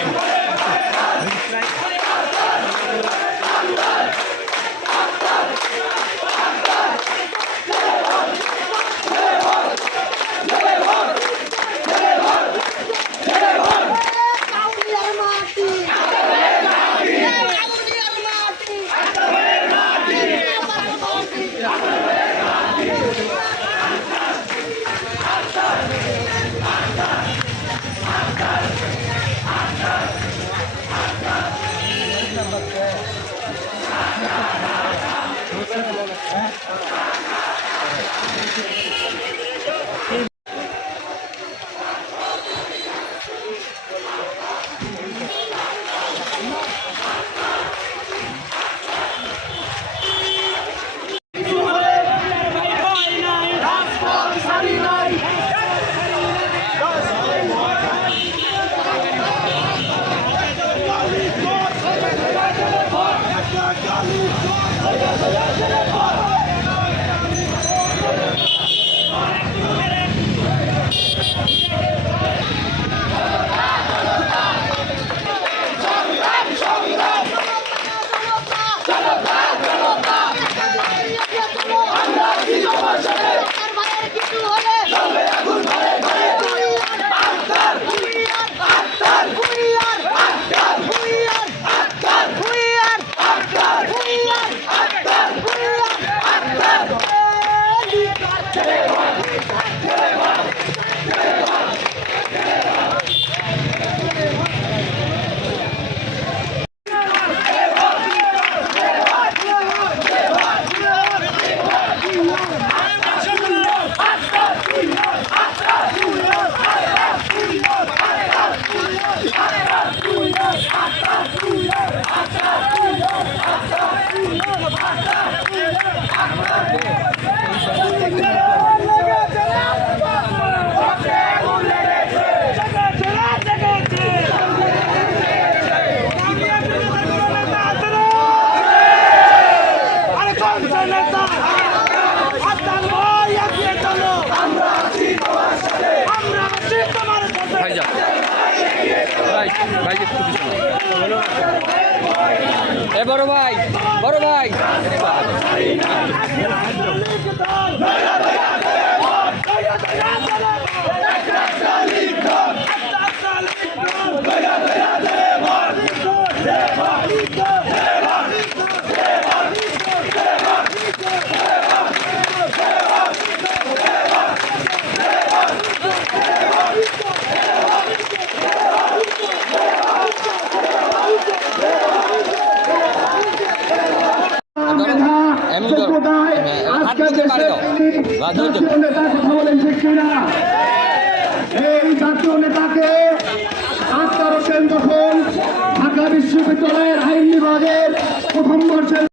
thing. ভাই এ বড় ভাই বড় ভাই জনকে পারে নেতা কথা বলেন ঠিক কিনা? এই জাতীয় নেতাকে আস্থা হোসেন যখন ঢাকা বিশ্ববিদ্যালয়ের আইন বিভাগের প্রথম বর্ষের